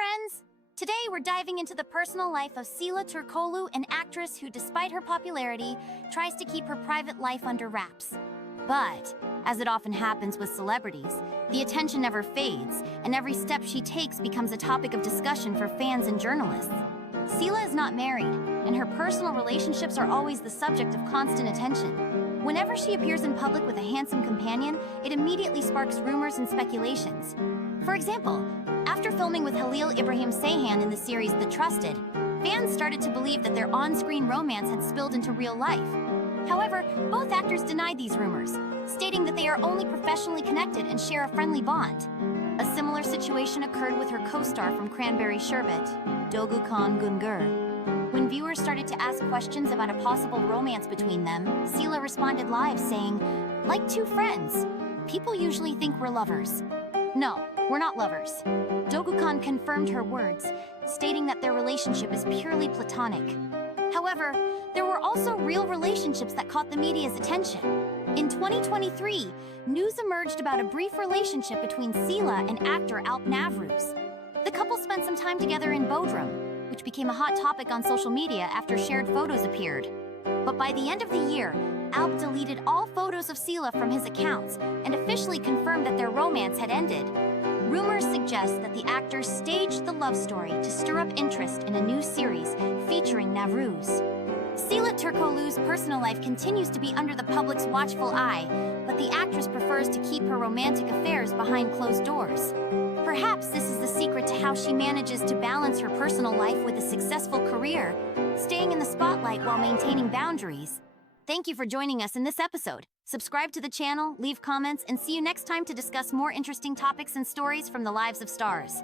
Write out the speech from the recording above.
friends! Today we're diving into the personal life of Sila Turkoglu, an actress who, despite her popularity, tries to keep her private life under wraps. But, as it often happens with celebrities, the attention never fades, and every step she takes becomes a topic of discussion for fans and journalists. Sila is not married, and her personal relationships are always the subject of constant attention. Whenever she appears in public with a handsome companion, it immediately sparks rumors and speculations. For example, after filming with Halil Ibrahim Ceyhan in the series The Trusted, fans started to believe that their on-screen romance had spilled into real life. However, both actors denied these rumors, stating that they are only professionally connected and share a friendly bond. A similar situation occurred with her co-star from Cranberry Sherbet, Dogukhan Gungur. When viewers started to ask questions about a possible romance between them, Sila responded live saying, "Like two friends. People usually think we're lovers. No, we're not lovers." Dogukhan confirmed her words, stating that their relationship is purely platonic. However, there were also real relationships that caught the media's attention. In 2023, news emerged about a brief relationship between Sila and actor Alp Navruz. The couple spent some time together in Bodrum, which became a hot topic on social media after shared photos appeared. But by the end of the year, Alp deleted all photos of Sila from his accounts and officially confirmed that their romance had ended. Rumors suggest that the actor staged the love story to stir up interest in a new series featuring Navruz. Sila Turkoglu's personal life continues to be under the public's watchful eye, but the actress prefers to keep her romantic affairs behind closed doors. Perhaps this is the secret to how she manages to balance her personal life with a successful career, staying in the spotlight while maintaining boundaries. Thank you for joining us in this episode. Subscribe to the channel, leave comments, and see you next time to discuss more interesting topics and stories from the lives of stars.